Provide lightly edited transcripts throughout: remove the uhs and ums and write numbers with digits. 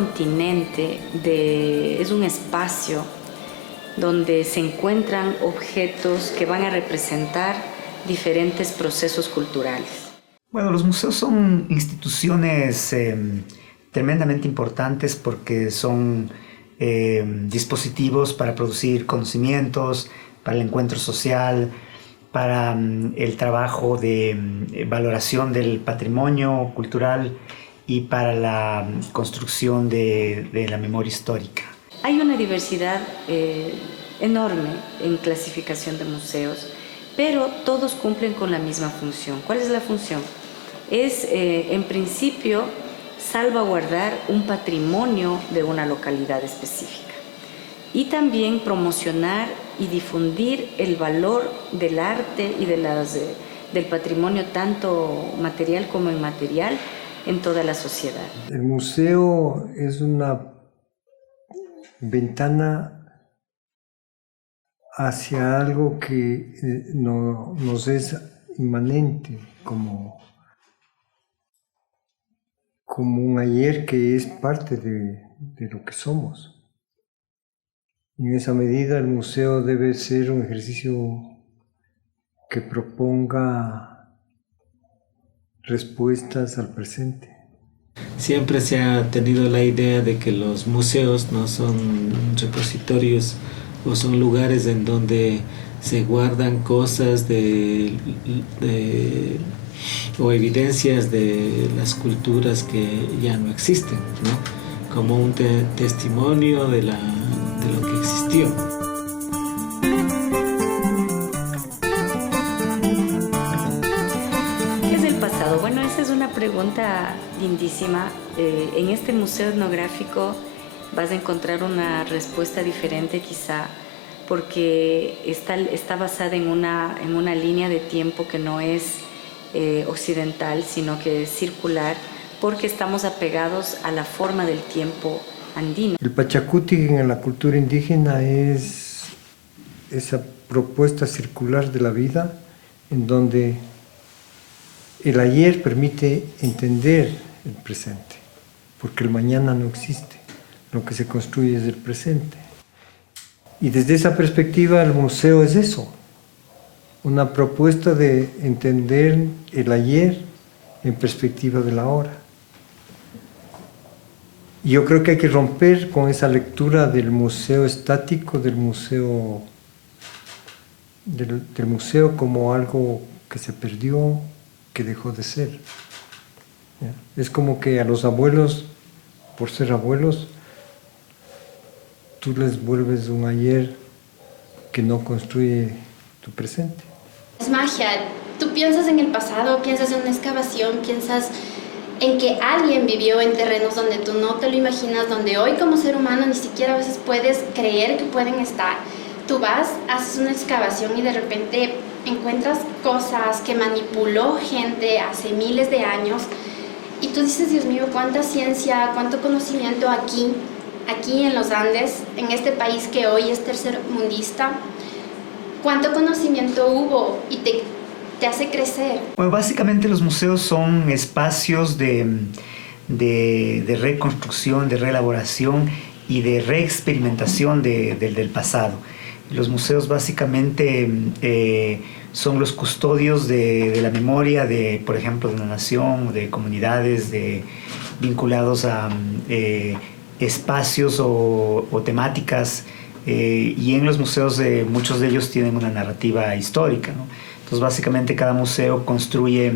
continente, es un espacio donde se encuentran objetos que van a representar diferentes procesos culturales. Bueno, los museos son instituciones tremendamente importantes porque son dispositivos para producir conocimientos, para el encuentro social, para el trabajo de valoración del patrimonio cultural y para la construcción de la memoria histórica. Hay una diversidad enorme en clasificación de museos, pero todos cumplen con la misma función. ¿Cuál es la función? Es, en principio, salvaguardar un patrimonio de una localidad específica y también promocionar y difundir el valor del arte y del patrimonio, tanto material como inmaterial, en toda la sociedad. El museo es una ventana hacia algo que nos es inmanente, como un ayer que es parte de lo que somos. Y en esa medida el museo debe ser un ejercicio que proponga respuestas al presente. Siempre se ha tenido la idea de que los museos no son repositorios o son lugares en donde se guardan cosas o evidencias de las culturas que ya no existen, ¿no? Como un testimonio de lo que existió. ¿Qué es el pasado? Bueno, esa es una pregunta lindísima. En este museo etnográfico vas a encontrar una respuesta diferente quizá, porque está basada en una línea de tiempo que no es occidental, sino que es circular, porque estamos apegados a la forma del tiempo andino. El Pachacuti en la cultura indígena es esa propuesta circular de la vida en donde el ayer permite entender el presente, porque el mañana no existe, lo que se construye es el presente. Y desde esa perspectiva el museo es eso, una propuesta de entender el ayer en perspectiva del ahora. Y yo creo que hay que romper con esa lectura del museo estático, del museo como algo que se perdió, que dejó de ser. Es como que a los abuelos, por ser abuelos, tú les vuelves un ayer que no construye tu presente. Es magia. Tú piensas en el pasado, piensas en una excavación, piensas en que alguien vivió en terrenos donde tú no te lo imaginas, donde hoy como ser humano ni siquiera a veces puedes creer que pueden estar. Tú vas, haces una excavación y de repente encuentras cosas que manipuló gente hace miles de años y tú dices, Dios mío, cuánta ciencia, cuánto conocimiento aquí en los Andes, en este país que hoy es tercermundista, cuánto conocimiento hubo y te hace crecer. Bueno, básicamente los museos son espacios de reconstrucción, de reelaboración y de reexperimentación del pasado. Los museos básicamente son los custodios de la memoria de, por ejemplo, de una nación, de comunidades vinculados a espacios o temáticas, y en los museos muchos de ellos tienen una narrativa histórica, ¿no? Entonces básicamente cada museo construye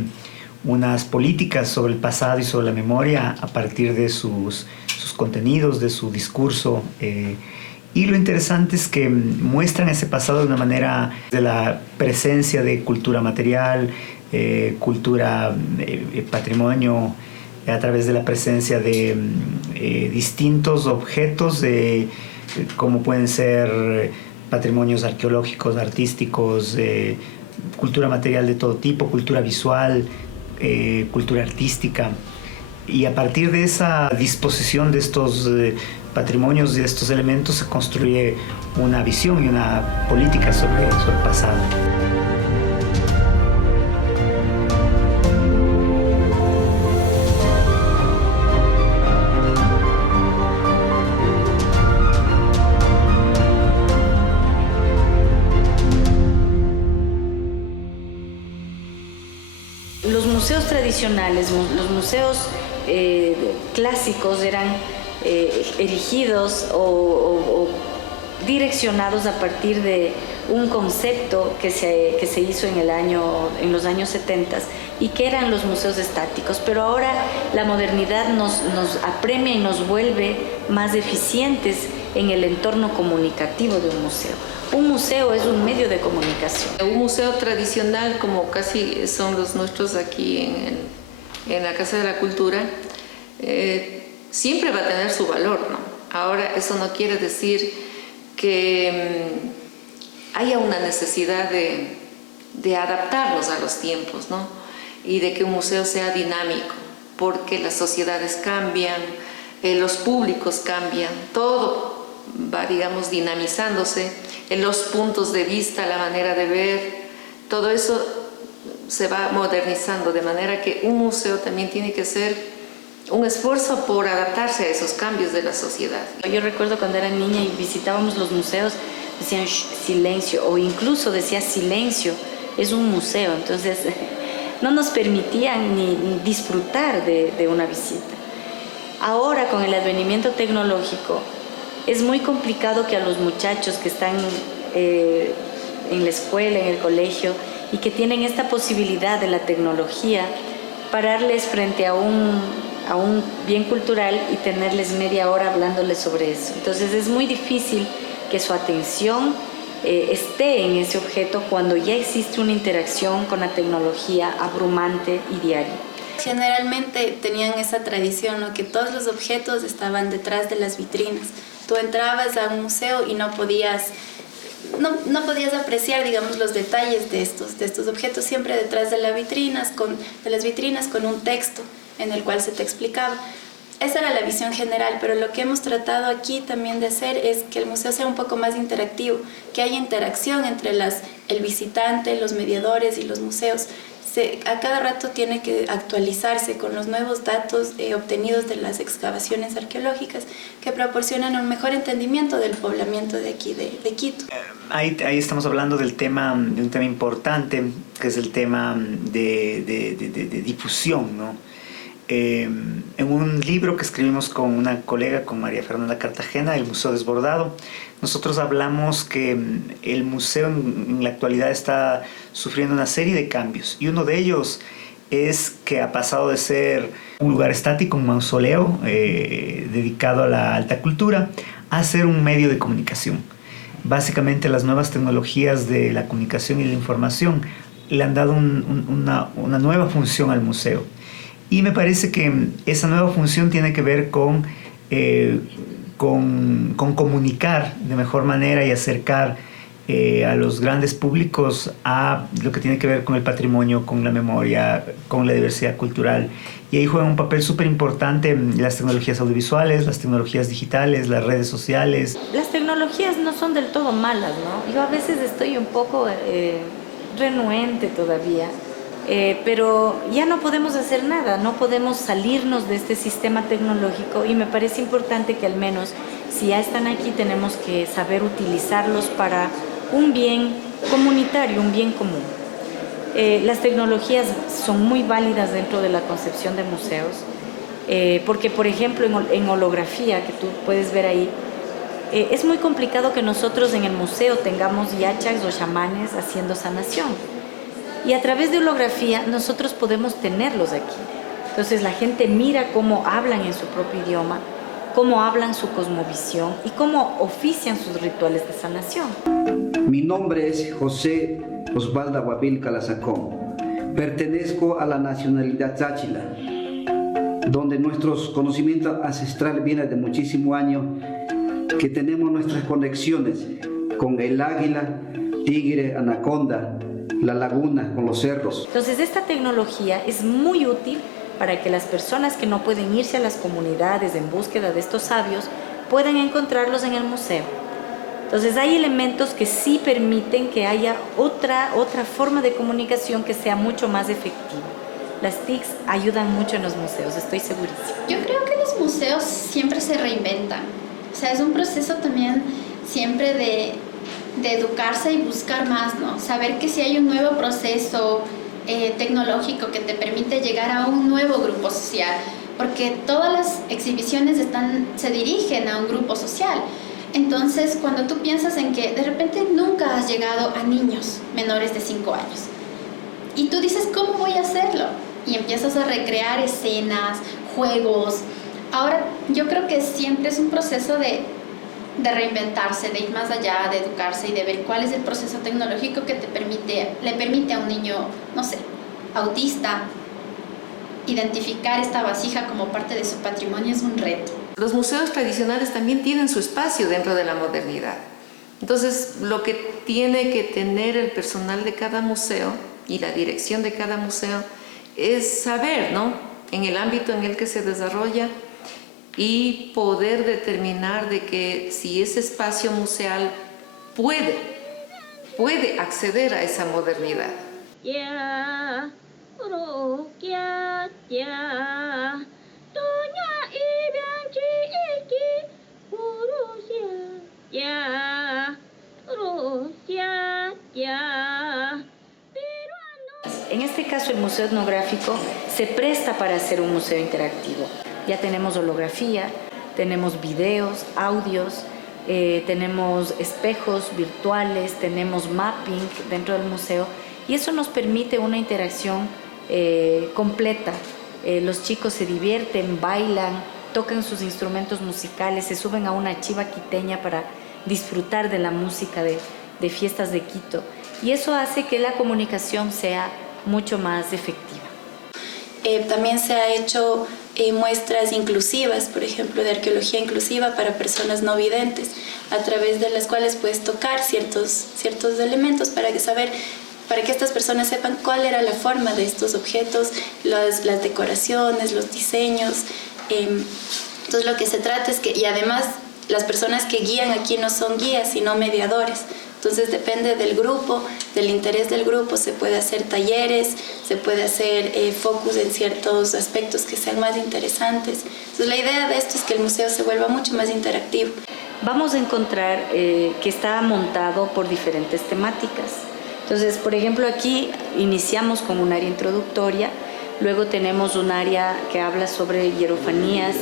unas políticas sobre el pasado y sobre la memoria a partir de sus contenidos, de su discurso, y lo interesante es que muestran ese pasado de una manera de la presencia de cultura material, cultura, patrimonio, a través de la presencia de distintos objetos, como pueden ser patrimonios arqueológicos, artísticos, cultura material de todo tipo, cultura visual, cultura artística. Y a partir de esa disposición de estos patrimonios y de estos elementos se construye una visión y una política sobre el pasado. museos tradicionales, los museos clásicos eran erigidos o direccionados a partir de un concepto que se hizo en los años 70 y que eran los museos estáticos, pero ahora la modernidad nos apremia y nos vuelve más eficientes en el entorno comunicativo de un museo. Un museo es un medio de comunicación. Un museo tradicional, como casi son los nuestros aquí en la Casa de la Cultura, siempre va a tener su valor, ¿no? Ahora, eso no quiere decir que haya una necesidad de adaptarnos a los tiempos, ¿no? Y de que un museo sea dinámico, porque las sociedades cambian, los públicos cambian, todo va, digamos, dinamizándose, los puntos de vista, la manera de ver, todo eso se va modernizando, de manera que un museo también tiene que ser un esfuerzo por adaptarse a esos cambios de la sociedad. Yo recuerdo cuando era niña y visitábamos los museos, decían silencio, o incluso decía silencio, es un museo, entonces no nos permitían ni disfrutar de una visita. Ahora, con el advenimiento tecnológico, es muy complicado que a los muchachos que están en la escuela, en el colegio, y que tienen esta posibilidad de la tecnología, pararles frente a un bien cultural y tenerles media hora hablándoles sobre eso. Entonces es muy difícil que su atención esté en ese objeto cuando ya existe una interacción con la tecnología abrumante y diaria. Generalmente tenían esa tradición, ¿no? Que todos los objetos estaban detrás de las vitrinas. Tú entrabas a un museo y no podías apreciar, digamos, los detalles de estos objetos, siempre detrás de las vitrinas con un texto en el cual se te explicaba. Esa era la visión general, pero lo que hemos tratado aquí también de hacer es que el museo sea un poco más interactivo, que haya interacción entre el visitante, los mediadores y los museos. A cada rato tiene que actualizarse con los nuevos datos obtenidos de las excavaciones arqueológicas que proporcionan un mejor entendimiento del poblamiento de aquí, de Quito. Ahí estamos hablando de un tema importante, que es el tema de difusión, ¿no? En un libro que escribimos con una colega, con María Fernanda Cartagena, El Museo Desbordado, nosotros hablamos que el museo en la actualidad está sufriendo una serie de cambios, y uno de ellos es que ha pasado de ser un lugar estático, un mausoleo dedicado a la alta cultura, a ser un medio de comunicación. Básicamente las nuevas tecnologías de la comunicación y la información le han dado una nueva función al museo. Y me parece que esa nueva función tiene que ver con comunicar de mejor manera y acercar a los grandes públicos a lo que tiene que ver con el patrimonio, con la memoria, con la diversidad cultural. Y ahí juegan un papel súper importante las tecnologías audiovisuales, las tecnologías digitales, las redes sociales. Las tecnologías no son del todo malas, ¿no? Yo a veces estoy un poco renuente todavía. Pero ya no podemos hacer nada, no podemos salirnos de este sistema tecnológico, y me parece importante que al menos si ya están aquí tenemos que saber utilizarlos para un bien comunitario, un bien común. Las tecnologías son muy válidas dentro de la concepción de museos, porque por ejemplo en holografía, que tú puedes ver ahí, es muy complicado que nosotros en el museo tengamos yachas o chamanes haciendo sanación. Y a través de holografía nosotros podemos tenerlos aquí. Entonces la gente mira cómo hablan en su propio idioma, cómo hablan su cosmovisión y cómo ofician sus rituales de sanación. Mi nombre es José Osvaldo Guabil Calazacón. Pertenezco a la nacionalidad Táchila, donde nuestros conocimientos ancestrales vienen de muchísimos años, que tenemos nuestras conexiones con el águila, tigre, anaconda, la laguna, con los cerros. Entonces esta tecnología es muy útil para que las personas que no pueden irse a las comunidades en búsqueda de estos sabios puedan encontrarlos en el museo. Entonces hay elementos que sí permiten que haya otra forma de comunicación que sea mucho más efectiva. Las TICs ayudan mucho en los museos, estoy segurísima. Yo creo que los museos siempre se reinventan. O sea, es un proceso también siempre de educarse y buscar más, ¿no? Saber que si hay un nuevo proceso tecnológico que te permite llegar a un nuevo grupo social, porque todas las exhibiciones se dirigen a un grupo social. Entonces, cuando tú piensas en que de repente nunca has llegado a niños menores de 5 años, y tú dices, ¿cómo voy a hacerlo? Y empiezas a recrear escenas, juegos. Ahora, yo creo que siempre es un proceso de reinventarse, de ir más allá, de educarse y de ver cuál es el proceso tecnológico que le permite a un niño, no sé, autista, identificar esta vasija como parte de su patrimonio. Es un reto. Los museos tradicionales también tienen su espacio dentro de la modernidad. Entonces, lo que tiene que tener el personal de cada museo y la dirección de cada museo es saber, ¿no?, en el ámbito en el que se desarrolla, y poder determinar de que si ese espacio museal puede acceder a esa modernidad. En este caso, el Museo Etnográfico se presta para hacer un museo interactivo. Ya tenemos holografía, tenemos videos, audios, tenemos espejos virtuales, tenemos mapping dentro del museo, y eso nos permite una interacción completa. Los chicos se divierten, bailan, tocan sus instrumentos musicales, se suben a una chiva quiteña para disfrutar de la música de fiestas de Quito, y eso hace que la comunicación sea mucho más efectiva. También se ha hecho muestras inclusivas, por ejemplo, de arqueología inclusiva para personas no videntes, a través de las cuales puedes tocar ciertos elementos para que estas personas sepan cuál era la forma de estos objetos, las decoraciones, los diseños. Entonces, lo que se trata es que, y además, las personas que guían aquí no son guías, sino mediadores. Entonces, depende del grupo, del interés del grupo, se puede hacer talleres, se puede hacer focus en ciertos aspectos que sean más interesantes. Entonces, la idea de esto es que el museo se vuelva mucho más interactivo. Vamos a encontrar que está montado por diferentes temáticas. Entonces, por ejemplo, aquí iniciamos con un área introductoria, luego tenemos un área que habla sobre hierofanías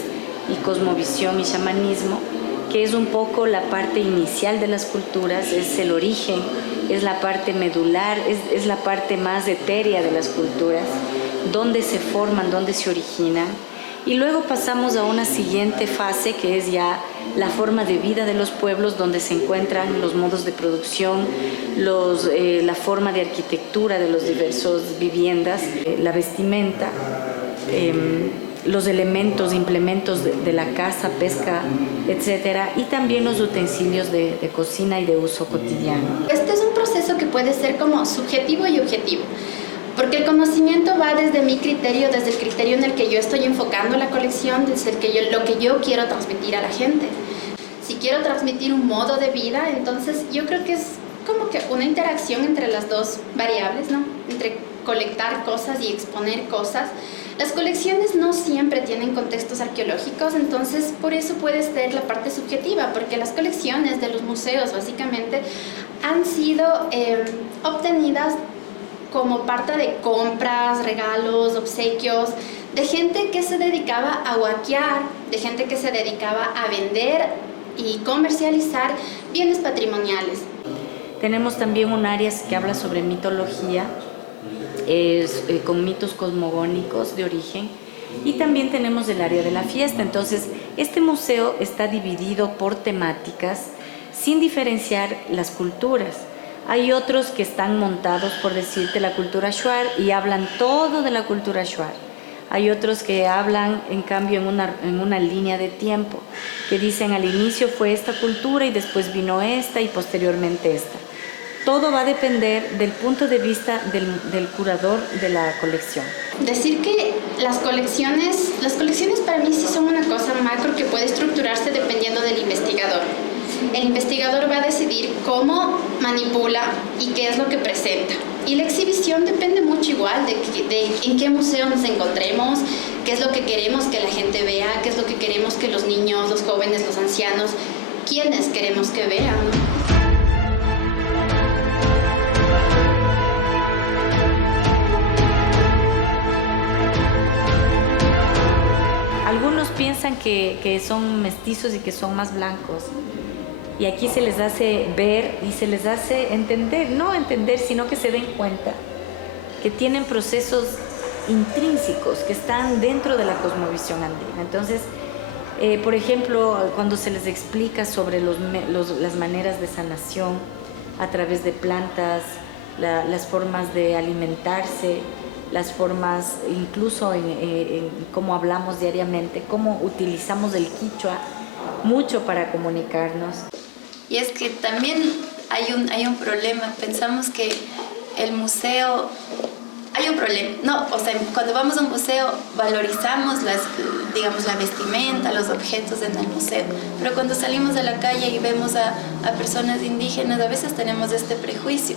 y cosmovisión y chamanismo, que es un poco la parte inicial de las culturas, es el origen, es la parte medular, es la parte más etérea de las culturas, dónde se forman, dónde se originan. Y luego pasamos a una siguiente fase, que es ya la forma de vida de los pueblos, donde se encuentran los modos de producción, la forma de arquitectura de los diversos viviendas, la vestimenta, los elementos, implementos de la caza, pesca, etcétera, y también los utensilios de cocina y de uso cotidiano. Este es un proceso que puede ser como subjetivo y objetivo, porque el conocimiento va desde mi criterio, desde el criterio en el que yo estoy enfocando la colección, desde lo que yo quiero transmitir a la gente. Si quiero transmitir un modo de vida, entonces yo creo que es como que una interacción entre las dos variables, ¿no? Entre colectar cosas y exponer cosas. Las colecciones no siempre tienen contextos arqueológicos, entonces por eso puede ser la parte subjetiva, porque las colecciones de los museos básicamente han sido obtenidas como parte de compras, regalos, obsequios, de gente que se dedicaba a huaquear, de gente que se dedicaba a vender y comercializar bienes patrimoniales. Tenemos también un área que habla sobre mitología, con mitos cosmogónicos de origen, y también tenemos el área de la fiesta. Entonces, este museo está dividido por temáticas sin diferenciar las culturas. Hay otros que están montados, por decirte, la cultura shuar, y hablan todo de la cultura shuar. Hay otros que hablan, en cambio, en una línea de tiempo, que dicen al inicio fue esta cultura y después vino esta y posteriormente esta. Todo va a depender del punto de vista del curador de la colección. Decir que las colecciones para mí sí son una cosa macro que puede estructurarse dependiendo del investigador. El investigador va a decidir cómo manipula y qué es lo que presenta. Y la exhibición depende mucho igual de en qué museo nos encontremos, qué es lo que queremos que la gente vea, qué es lo que queremos que los niños, los jóvenes, los ancianos, quiénes queremos que vean, ¿no? que son mestizos y que son más blancos. Y aquí se les hace ver y se les hace entender, no entender, sino que se den cuenta que tienen procesos intrínsecos que están dentro de la cosmovisión andina. Entonces, por ejemplo, cuando se les explica sobre las maneras de sanación a través de plantas, las formas de alimentarse, las formas, incluso en cómo hablamos diariamente, cómo utilizamos el quichua mucho para comunicarnos. Y es que también hay un problema. Pensamos que el museo... Hay un problema. No, o sea, cuando vamos a un museo valorizamos digamos, la vestimenta, los objetos en el museo. Pero cuando salimos a la calle y vemos a personas indígenas, a veces tenemos este prejuicio.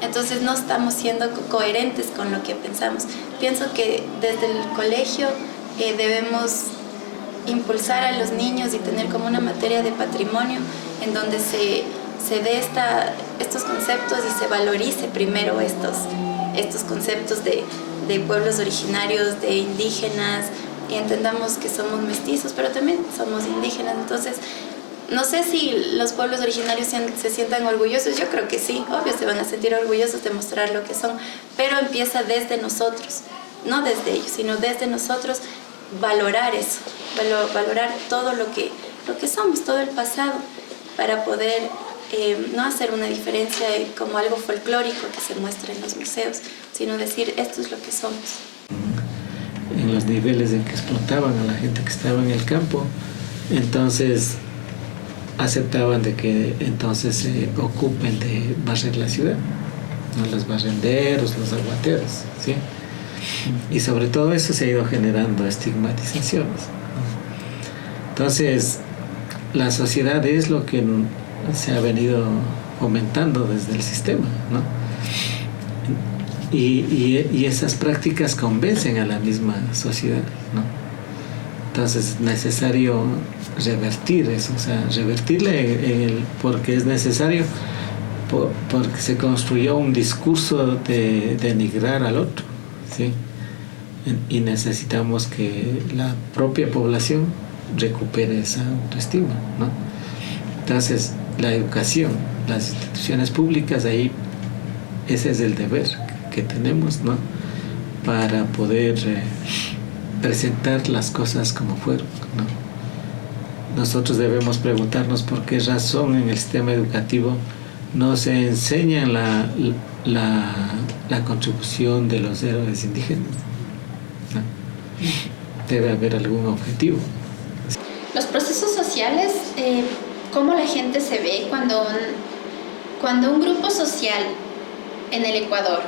Entonces no estamos siendo coherentes con lo que pensamos. Pienso que desde el colegio debemos impulsar a los niños y tener como una materia de patrimonio en donde se dé estos conceptos y se valorice primero estos conceptos de pueblos originarios, de indígenas, y entendamos que somos mestizos, pero también somos indígenas. Entonces, no sé si los pueblos originarios se sientan orgullosos. Yo creo que sí, obvio se van a sentir orgullosos de mostrar lo que son, pero empieza desde nosotros, no desde ellos, sino desde nosotros, valorar eso, valorar todo lo que somos, todo el pasado, para poder no hacer una diferencia como algo folclórico que se muestra en los museos, sino decir, esto es lo que somos. En los niveles en que explotaban a la gente que estaba en el campo, entonces aceptaban de que entonces se ocupen de barrer la ciudad, ¿no? Los barrenderos, los aguateros, ¿sí? Y sobre todo eso se ha ido generando estigmatizaciones. Entonces, la sociedad es lo que se ha venido fomentando desde el sistema, ¿no? Y esas prácticas convencen a la misma sociedad, ¿no? Entonces es necesario revertir eso, o sea, revertirle porque es necesario, porque se construyó un discurso de denigrar al otro, ¿sí? Y necesitamos que la propia población recupere esa autoestima, ¿no? Entonces, la educación, las instituciones públicas, ahí ese es el deber que tenemos, ¿no? Para poder presentar las cosas como fueron, ¿no? Nosotros debemos preguntarnos por qué razón en el sistema educativo no se enseña la contribución de los héroes indígenas, ¿no? Debe haber algún objetivo. Los procesos sociales, cómo la gente se ve cuando un grupo social en el Ecuador,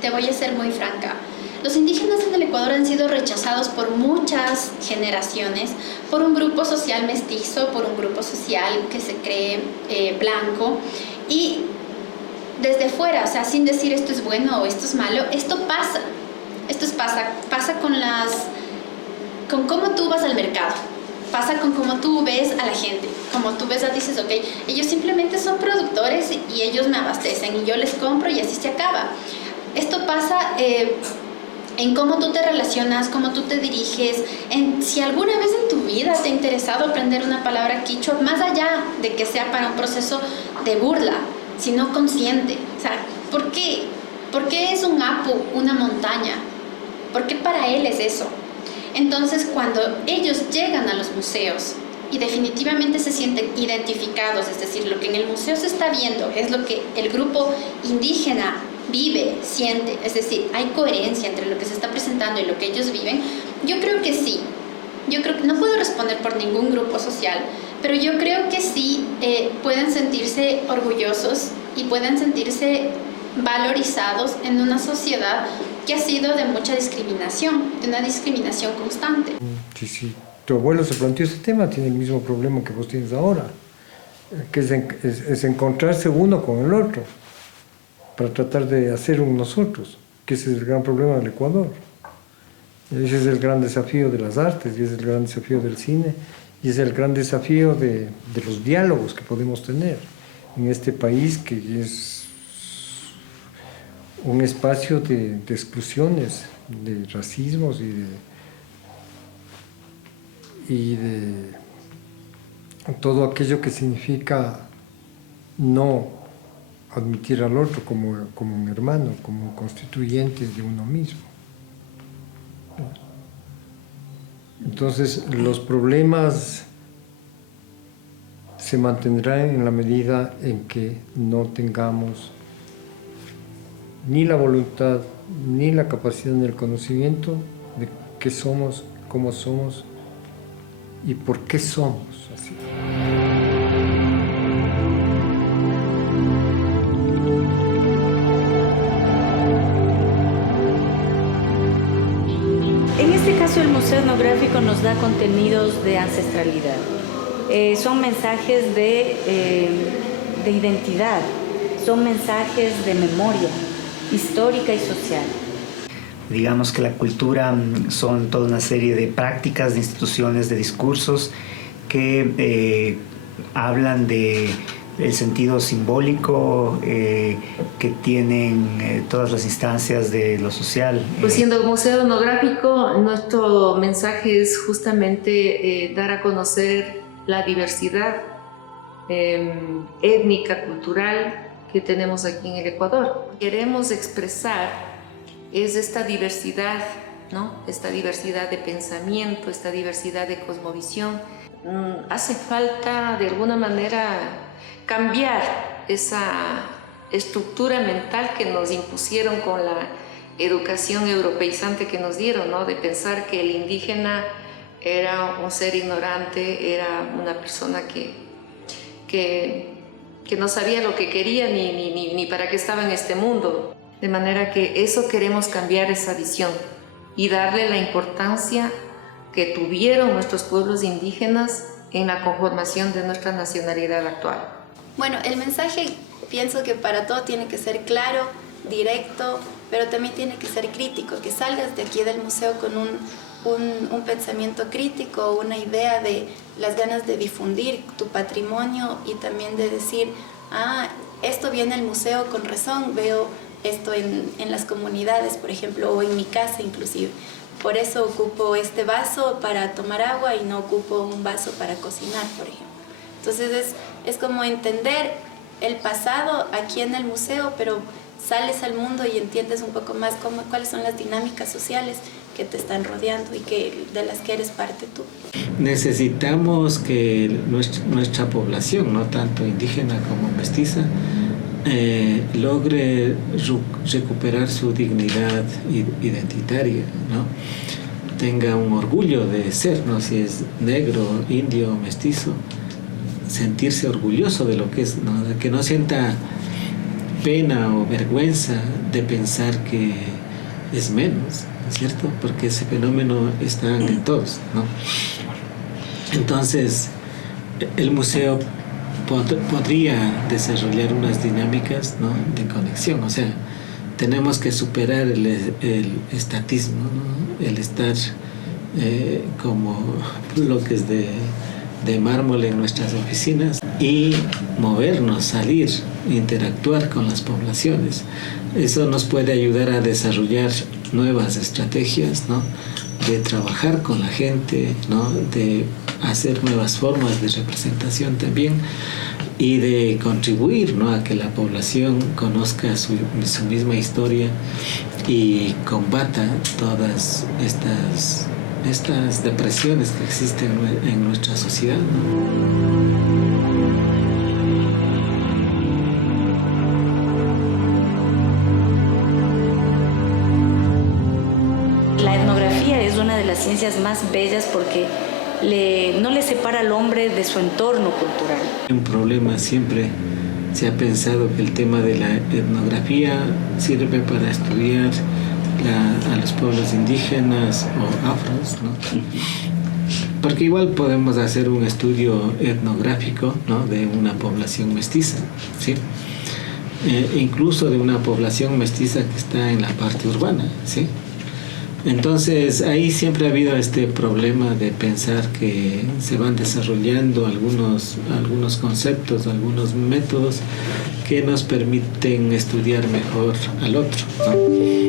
te voy a ser muy franca, los indígenas en el Ecuador han sido rechazados por muchas generaciones, por un grupo social mestizo, por un grupo social que se cree blanco, y desde fuera, o sea, sin decir esto es bueno o esto es malo, esto pasa con cómo tú vas al mercado, pasa con cómo tú ves a la gente, como tú ves, dices, ok, ellos simplemente son productores y ellos me abastecen y yo les compro y así se acaba. Esto pasa en cómo tú te relacionas, cómo tú te diriges, si alguna vez en tu vida te ha interesado aprender una palabra quichua, más allá de que sea para un proceso de burla, sino consciente. O sea, ¿por qué? ¿Por qué es un apu una montaña? ¿Por qué para él es eso? Entonces, cuando ellos llegan a los museos y definitivamente se sienten identificados, es decir, lo que en el museo se está viendo es lo que el grupo indígena vive, siente, es decir, hay coherencia entre lo que se está presentando y lo que ellos viven, yo creo que sí. Yo creo que no puedo responder por ningún grupo social, pero yo creo que sí pueden sentirse orgullosos y pueden sentirse valorizados en una sociedad que ha sido de mucha discriminación, de una discriminación constante. Si tu abuelo se planteó ese tema, tiene el mismo problema que vos tienes ahora, que es encontrarse uno con el otro para tratar de hacer un nosotros, que ese es el gran problema del Ecuador. Ese es el gran desafío de las artes, y es el gran desafío del cine, y es el gran desafío de los diálogos que podemos tener en este país, que es un espacio de exclusiones, de racismos y de todo aquello que significa no admitir al otro como un hermano, como un constituyente de uno mismo. Entonces, los problemas se mantendrán en la medida en que no tengamos ni la voluntad, ni la capacidad, ni el conocimiento de qué somos, cómo somos y por qué somos así. En este caso, el Museo Etnográfico nos da contenidos de ancestralidad. Son mensajes de identidad, son mensajes de memoria histórica y social. Digamos que la cultura son toda una serie de prácticas, de instituciones, de discursos que hablan del sentido simbólico que tienen todas las instancias de lo social. Pues siendo museo etnográfico, nuestro mensaje es justamente dar a conocer la diversidad étnica, cultural que tenemos aquí en el Ecuador. Queremos expresar es esta diversidad, ¿no? Esta diversidad de pensamiento, esta diversidad de cosmovisión. Hace falta de alguna manera cambiar esa estructura mental que nos impusieron con la educación europeizante que nos dieron, ¿no? De pensar que el indígena era un ser ignorante, era una persona que no sabía lo que quería ni para qué estaba en este mundo. De manera que eso queremos cambiar, esa visión, y darle la importancia que tuvieron nuestros pueblos indígenas en la conformación de nuestra nacionalidad actual. Bueno, el mensaje pienso que para todo tiene que ser claro, directo, pero también tiene que ser crítico, que salgas de aquí del museo con un pensamiento crítico, una idea de las ganas de difundir tu patrimonio y también de decir, esto viene al museo con razón, veo esto en las comunidades, por ejemplo, o en mi casa inclusive. Por eso ocupo este vaso para tomar agua y no ocupo un vaso para cocinar, por ejemplo. Entonces es como entender el pasado aquí en el museo, pero sales al mundo y entiendes un poco más cuáles son las dinámicas sociales que te están rodeando y de las que eres parte tú. Necesitamos que nuestra población, no tanto indígena como mestiza, logre recuperar su dignidad identitaria, ¿no? Tenga un orgullo de ser, ¿no? Si es negro, indio, mestizo, sentirse orgulloso de lo que es, ¿no? Que no sienta pena o vergüenza de pensar que es menos, ¿cierto? Porque ese fenómeno está en todos, ¿no? Entonces, el museo podría desarrollar unas dinámicas, ¿no? De conexión, o sea, tenemos que superar el estatismo, ¿no? El estar como bloques de mármol en nuestras oficinas y movernos, salir, interactuar con las poblaciones. Eso nos puede ayudar a desarrollar nuevas estrategias, ¿no? De trabajar con la gente, ¿no? De hacer nuevas formas de representación también y de contribuir, ¿no? A que la población conozca su misma historia y combata todas estas depresiones que existen en nuestra sociedad, ¿no? La etnografía es una de las ciencias más bellas porque no le separa al hombre de su entorno cultural. Un problema siempre se ha pensado que el tema de la etnografía sirve para estudiar a los pueblos indígenas o afros, ¿no? Porque igual podemos hacer un estudio etnográfico, ¿no? De una población mestiza, ¿sí? Incluso de una población mestiza que está en la parte urbana, ¿sí? Entonces ahí siempre ha habido este problema de pensar que se van desarrollando algunos conceptos, algunos métodos que nos permiten estudiar mejor al otro, ¿no?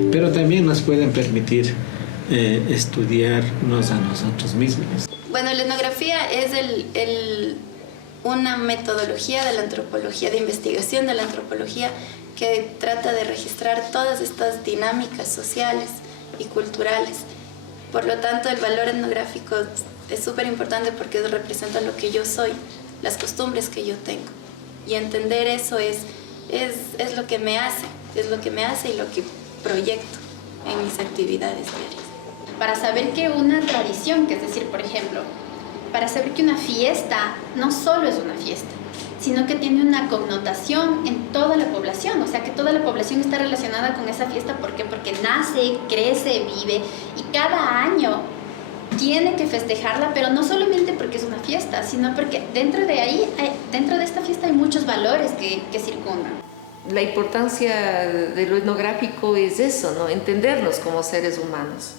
Pero también nos pueden permitir estudiarnos a nosotros mismos. Bueno, la etnografía es una metodología de la antropología, de investigación de la antropología, que trata de registrar todas estas dinámicas sociales y culturales. Por lo tanto, el valor etnográfico es súper importante porque representa lo que yo soy, las costumbres que yo tengo. Y entender eso es lo que me hace, y lo que proyecto en mis actividades diarias. Para saber que una tradición, que es decir, por ejemplo, para saber que una fiesta no solo es una fiesta, sino que tiene una connotación en toda la población, o sea, que toda la población está relacionada con esa fiesta. ¿Por qué? Porque nace, crece, vive, y cada año tiene que festejarla, pero no solamente porque es una fiesta, sino porque dentro de esta fiesta hay muchos valores que circundan. La importancia de lo etnográfico es eso, ¿no? Entendernos como seres humanos.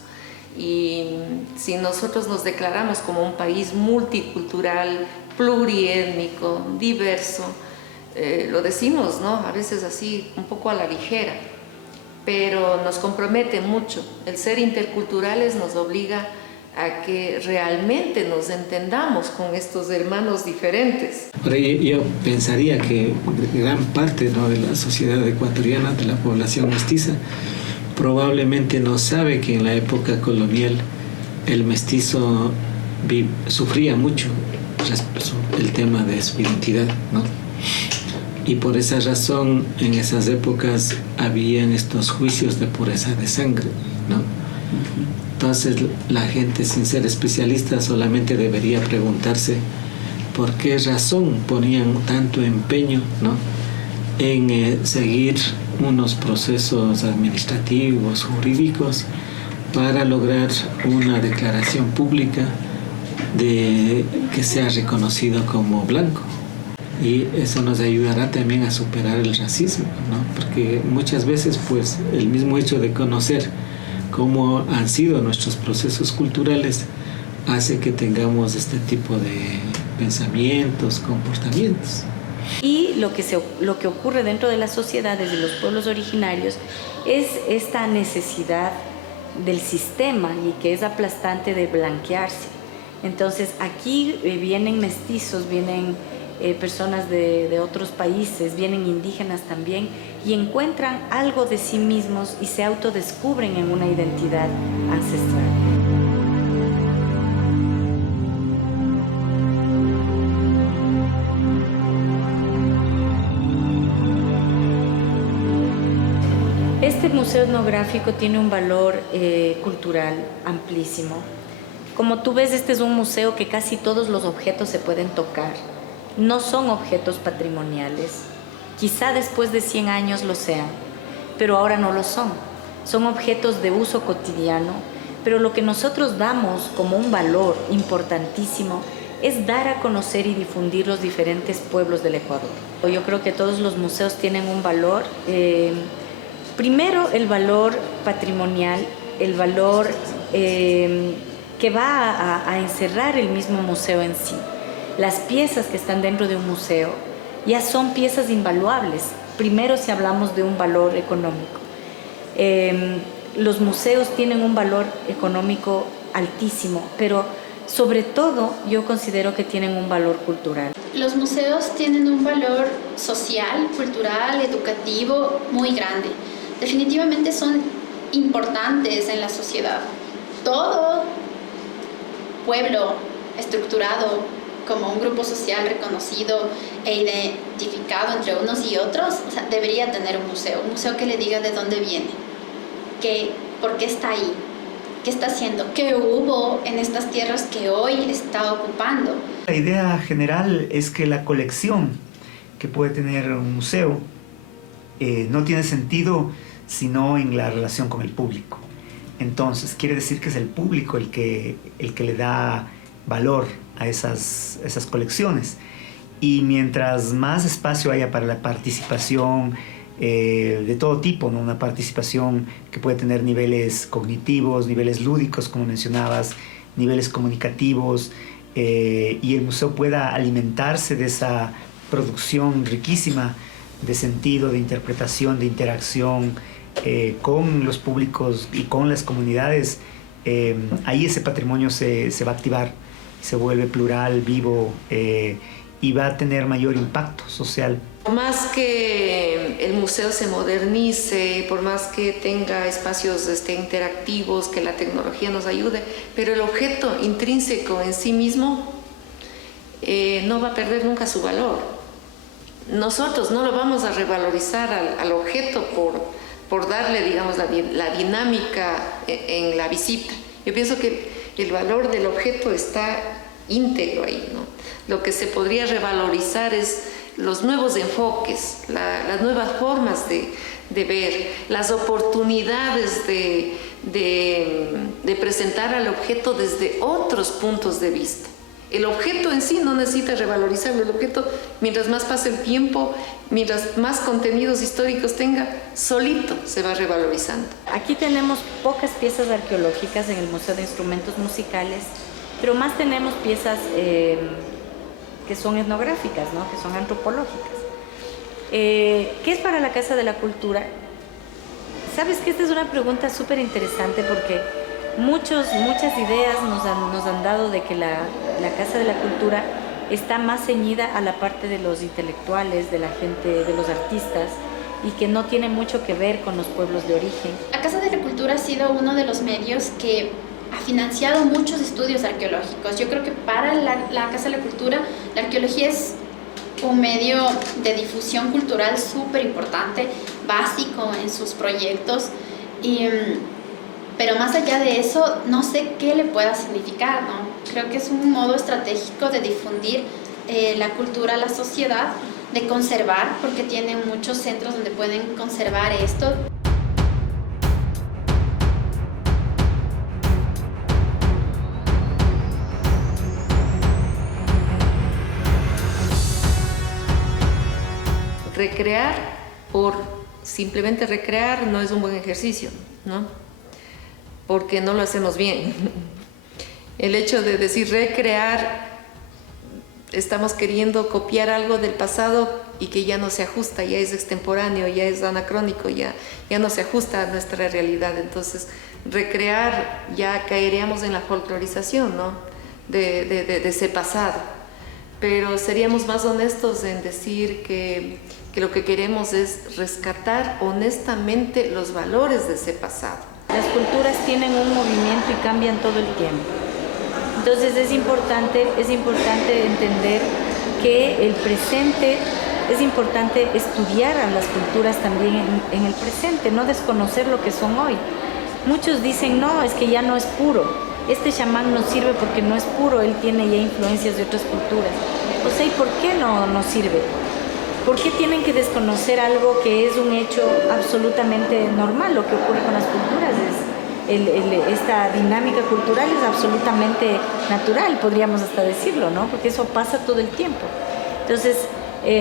Y si nosotros nos declaramos como un país multicultural, pluriétnico, diverso, lo decimos, ¿no? A veces así, un poco a la ligera, pero nos compromete mucho. El ser interculturales nos obliga a que realmente nos entendamos con estos hermanos diferentes. Ahora, yo pensaría que gran parte, ¿no?, de la sociedad ecuatoriana, de la población mestiza, probablemente no sabe que en la época colonial el mestizo sufría mucho el tema de su identidad, ¿no? Y por esa razón en esas épocas habían estos juicios de pureza de sangre, ¿no? Entonces la gente, sin ser especialista, solamente debería preguntarse por qué razón ponían tanto empeño, ¿no?, en seguir unos procesos administrativos, jurídicos, para lograr una declaración pública de que sea reconocido como blanco. Y eso nos ayudará también a superar el racismo, ¿no? Porque muchas veces, pues, el mismo hecho de conocer cómo han sido nuestros procesos culturales hace que tengamos este tipo de pensamientos, comportamientos. Y lo que ocurre dentro de las sociedades de los pueblos originarios es esta necesidad del sistema, y que es aplastante, de blanquearse. Entonces aquí vienen mestizos, vienen personas de otros países, vienen indígenas también, y encuentran algo de sí mismos y se autodescubren en una identidad ancestral. Este museo etnográfico tiene un valor cultural amplísimo. Como tú ves, este es un museo que casi todos los objetos se pueden tocar. No son objetos patrimoniales. Quizá después de 100 años lo sean, pero ahora no lo son. Son objetos de uso cotidiano, pero lo que nosotros damos como un valor importantísimo es dar a conocer y difundir los diferentes pueblos del Ecuador. Yo creo que todos los museos tienen un valor. Primero, el valor patrimonial, el valor que va a encerrar el mismo museo en sí. Las piezas que están dentro de un museo ya son piezas invaluables. Primero, si hablamos de un valor económico. Los museos tienen un valor económico altísimo, pero sobre todo yo considero que tienen un valor cultural. Los museos tienen un valor social, cultural, educativo muy grande. Definitivamente son importantes en la sociedad. Todo pueblo estructurado como un grupo social reconocido e identificado entre unos y otros, o sea, debería tener un museo que le diga de dónde viene, por qué está ahí, qué está haciendo, qué hubo en estas tierras que hoy está ocupando. La idea general es que la colección que puede tener un museo no tiene sentido sino en la relación con el público. Entonces quiere decir que es el público el que le da valor a esas colecciones, y mientras más espacio haya para la participación de todo tipo, ¿no? Una participación que puede tener niveles cognitivos, niveles lúdicos, como mencionabas, niveles comunicativos, y el museo pueda alimentarse de esa producción riquísima de sentido, de interpretación, de interacción con los públicos y con las comunidades, ahí ese patrimonio se va a activar, se vuelve plural, vivo, y va a tener mayor impacto social. Por más que el museo se modernice, por más que tenga espacios interactivos, que la tecnología nos ayude, pero el objeto intrínseco en sí mismo no va a perder nunca su valor. Nosotros no lo vamos a revalorizar al objeto por darle, digamos, la dinámica en la visita. Yo pienso que el valor del objeto está íntegro ahí, ¿no? Lo que se podría revalorizar es los nuevos enfoques, las nuevas formas de ver, las oportunidades de presentar al objeto desde otros puntos de vista. El objeto en sí no necesita revalorizarlo. El objeto, mientras más pasa el tiempo, mientras más contenidos históricos tenga, solito se va revalorizando. Aquí tenemos pocas piezas arqueológicas en el Museo de Instrumentos Musicales, pero más tenemos piezas que son etnográficas, ¿no? Que son antropológicas. ¿Qué es para la Casa de la Cultura? Sabes que esta es una pregunta súper interesante porque muchas ideas nos han dado de que la Casa de la Cultura está más ceñida a la parte de los intelectuales, de la gente, de los artistas, y que no tiene mucho que ver con los pueblos de origen. La Casa de la Cultura ha sido uno de los medios que ha financiado muchos estudios arqueológicos. Yo creo que para la Casa de la Cultura, la arqueología es un medio de difusión cultural súper importante, básico en sus proyectos, pero más allá de eso, no sé qué le pueda significar, ¿no? Creo que es un modo estratégico de difundir la cultura a la sociedad, de conservar, porque tienen muchos centros donde pueden conservar esto. Recrear por simplemente recrear no es un buen ejercicio, ¿no? Porque no lo hacemos bien. El hecho de decir recrear, estamos queriendo copiar algo del pasado y que ya no se ajusta, ya es extemporáneo, ya es anacrónico, ya no se ajusta a nuestra realidad. Entonces, recrear ya caeríamos en la folclorización, ¿no? de ese pasado. Pero seríamos más honestos en decir que lo que queremos es rescatar honestamente los valores de ese pasado. Las culturas tienen un movimiento y cambian todo el tiempo. Entonces es importante entender que el presente, es importante estudiar a las culturas también en el presente, no desconocer lo que son hoy. Muchos dicen, no, es que ya no es puro. Este chamán no sirve porque no es puro, él tiene ya influencias de otras culturas. O sea, ¿y por qué no sirve? ¿Por qué tienen que desconocer algo que es un hecho absolutamente normal? Lo que ocurre con las culturas esta dinámica cultural es absolutamente natural, podríamos hasta decirlo, ¿no? Porque eso pasa todo el tiempo. Entonces,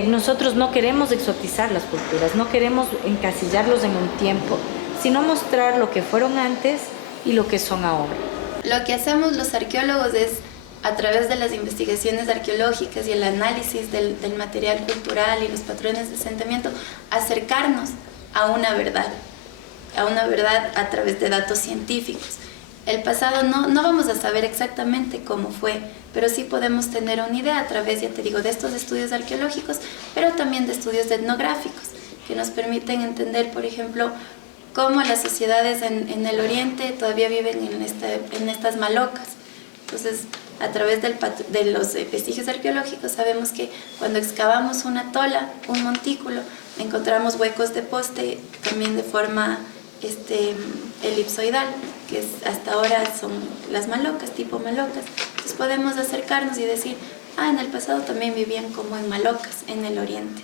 nosotros no queremos exotizar las culturas, no queremos encasillarlos en un tiempo, sino mostrar lo que fueron antes y lo que son ahora. Lo que hacemos los arqueólogos es, a través de las investigaciones arqueológicas y el análisis del material cultural y los patrones de asentamiento, acercarnos a una verdad a través de datos científicos. El pasado no vamos a saber exactamente cómo fue, pero sí podemos tener una idea a través, ya te digo, de estos estudios arqueológicos, pero también de estudios etnográficos, que nos permiten entender, por ejemplo, cómo las sociedades en el oriente todavía viven en estas malocas. Entonces, a través de los vestigios arqueológicos sabemos que cuando excavamos una tola, un montículo, encontramos huecos de poste también de forma elipsoidal, que hasta ahora son las malocas, tipo malocas. Entonces podemos acercarnos y decir, en el pasado también vivían como en malocas, en el oriente.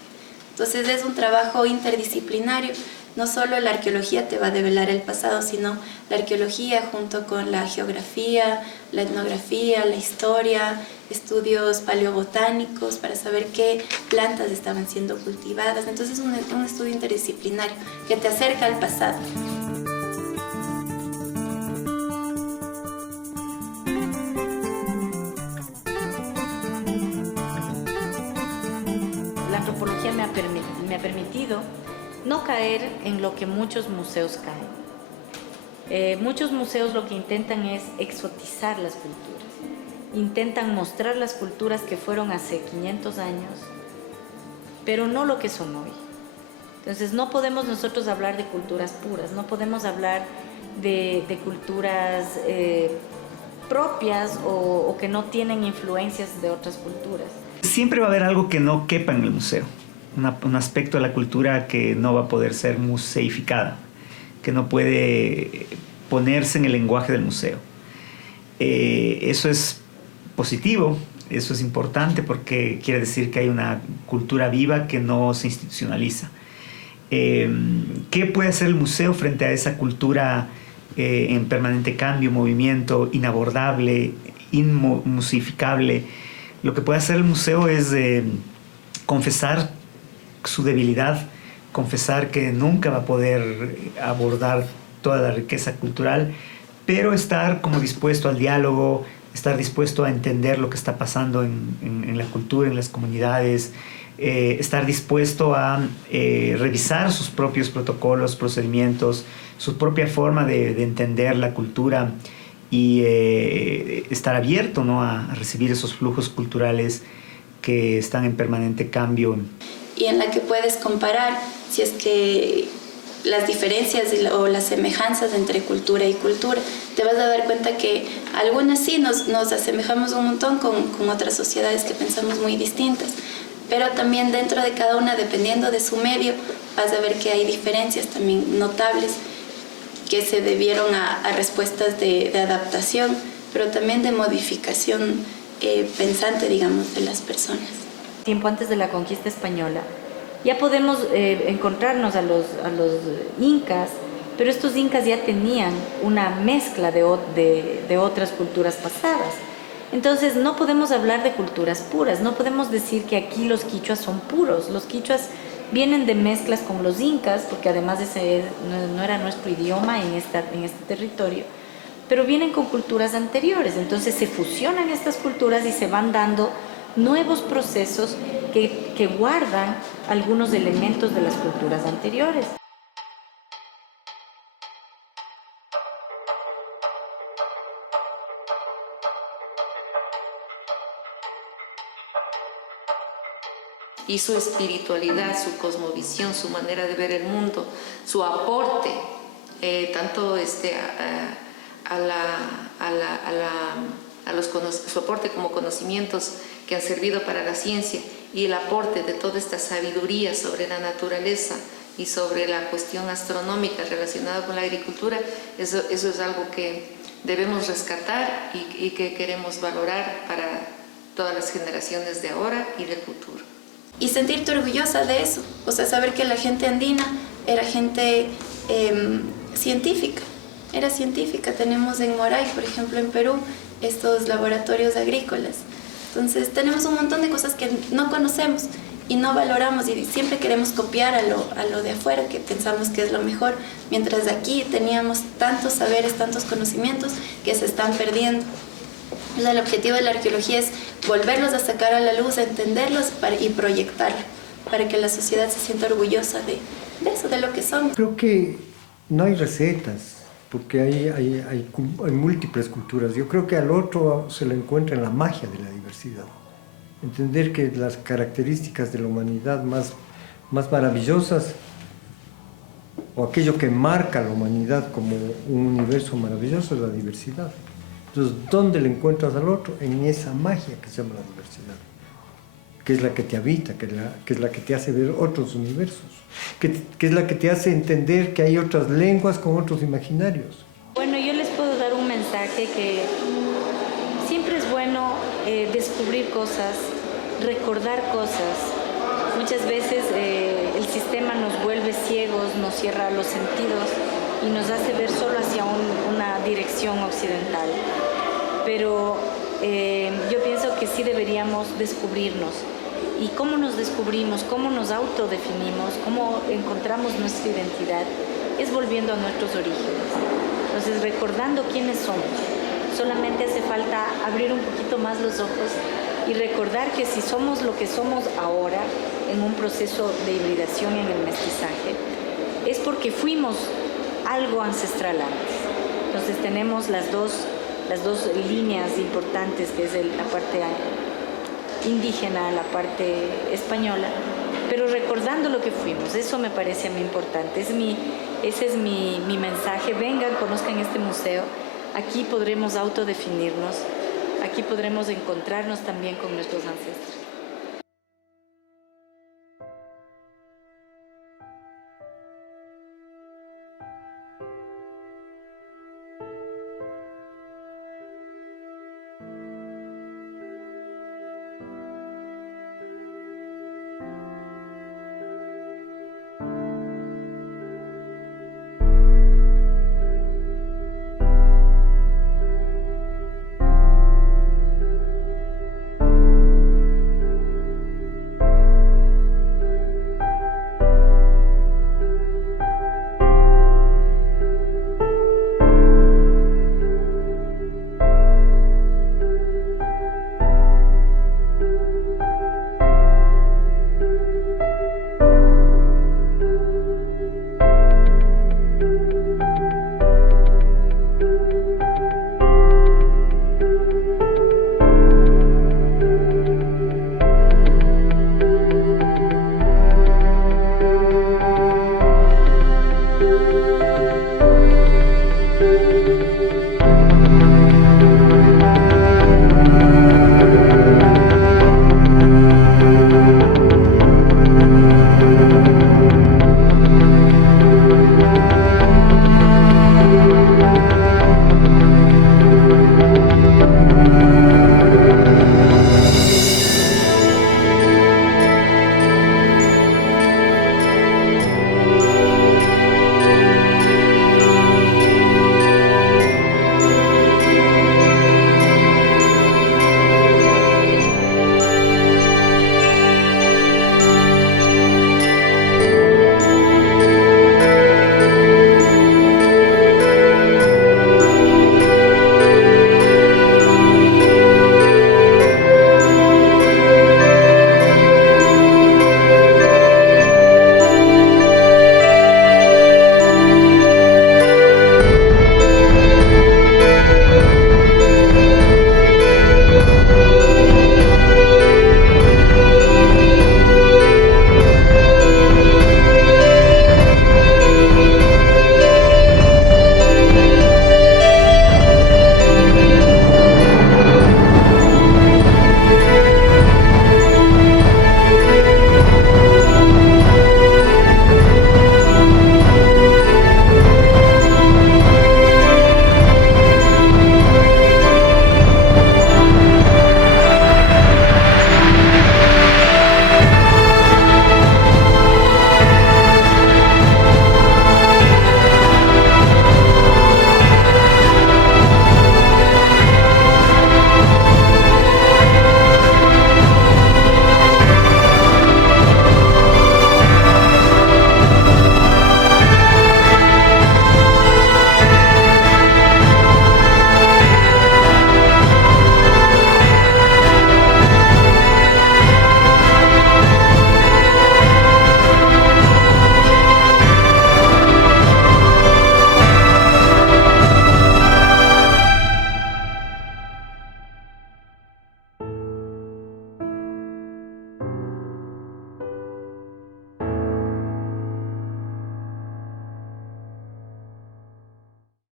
Entonces es un trabajo interdisciplinario. No solo la arqueología te va a develar el pasado, sino la arqueología junto con la geografía, la etnografía, la historia, estudios paleobotánicos para saber qué plantas estaban siendo cultivadas. Entonces es un estudio interdisciplinario que te acerca al pasado. La antropología me ha permitido no caer en lo que muchos museos caen. Muchos museos lo que intentan es exotizar las culturas, intentan mostrar las culturas que fueron hace 500 años, pero no lo que son hoy. Entonces no podemos nosotros hablar de culturas puras, no podemos hablar de culturas propias o que no tienen influencias de otras culturas. Siempre va a haber algo que no quepa en el museo, un aspecto de la cultura que no va a poder ser museificada, que no puede ponerse en el lenguaje del museo. Eso es positivo, eso es importante porque quiere decir que hay una cultura viva que no se institucionaliza. ¿Qué puede hacer el museo frente a esa cultura en permanente cambio, movimiento, inabordable, inmusificable? Lo que puede hacer el museo es confesar su debilidad, confesar que nunca va a poder abordar toda la riqueza cultural, pero estar como dispuesto al diálogo, estar dispuesto a entender lo que está pasando en la cultura, en las comunidades, estar dispuesto a revisar sus propios protocolos, procedimientos, su propia forma de entender la cultura y estar abierto, ¿no?, a recibir esos flujos culturales que están en permanente cambio. Y en la que puedes comparar si es que las diferencias o las semejanzas entre cultura y cultura. Te vas a dar cuenta que algunas sí nos asemejamos un montón con otras sociedades que pensamos muy distintas, pero también dentro de cada una, dependiendo de su medio, vas a ver que hay diferencias también notables que se debieron a respuestas de adaptación, pero también de modificación pensante, digamos, de las personas. Tiempo antes de la conquista española, ya podemos encontrarnos a los incas, pero estos incas ya tenían una mezcla de otras culturas pasadas. Entonces no podemos hablar de culturas puras, no podemos decir que aquí los quichuas son puros. Los quichuas vienen de mezclas con los incas, porque además ese no era nuestro idioma en este territorio, pero vienen con culturas anteriores. Entonces se fusionan estas culturas y se van dando nuevos procesos que guardan algunos elementos de las culturas anteriores. Y su espiritualidad, su cosmovisión, su manera de ver el mundo, su aporte, tanto su aporte como conocimientos que han servido para la ciencia, y el aporte de toda esta sabiduría sobre la naturaleza y sobre la cuestión astronómica relacionada con la agricultura, eso es algo que debemos rescatar y que queremos valorar para todas las generaciones de ahora y del futuro. Y sentirte orgullosa de eso, o sea, saber que la gente andina era gente científica, era científica. Tenemos en Moray, por ejemplo, en Perú, estos laboratorios agrícolas. Entonces tenemos un montón de cosas que no conocemos y no valoramos, y siempre queremos copiar a lo de afuera, que pensamos que es lo mejor, mientras aquí teníamos tantos saberes, tantos conocimientos que se están perdiendo. O sea, el objetivo de la arqueología es volverlos a sacar a la luz, a entenderlos y proyectarlos, para que la sociedad se sienta orgullosa de eso, de lo que somos. Creo que no hay recetas, porque hay múltiples culturas. Yo creo que al otro se le encuentra en la magia de la diversidad. Entender que las características de la humanidad más maravillosas, o aquello que marca a la humanidad como un universo maravilloso, es la diversidad. Entonces, ¿dónde le encuentras al otro? En esa magia que se llama la diversidad, que es la que te habita, que es la que te hace ver otros universos, que es la que te hace entender que hay otras lenguas con otros imaginarios. Bueno, yo les puedo dar un mensaje que siempre es bueno descubrir cosas, recordar cosas. Muchas veces el sistema nos vuelve ciegos, nos cierra los sentidos y nos hace ver solo hacia una dirección occidental. Pero yo pienso que sí deberíamos descubrirnos. ¿Y cómo nos descubrimos? ¿Cómo nos autodefinimos? ¿Cómo encontramos nuestra identidad? Es volviendo a nuestros orígenes. Entonces, recordando quiénes somos. Solamente hace falta abrir un poquito más los ojos y recordar que si somos lo que somos ahora, en un proceso de hibridación en el mestizaje, es porque fuimos algo ancestral antes. Entonces tenemos las dos líneas importantes, que es la parte indígena, la parte española, pero recordando lo que fuimos. Eso me parece a mí importante. Ese es mi mensaje. Vengan, conozcan este museo. Aquí podremos autodefinirnos, aquí podremos encontrarnos también con nuestros ancestros.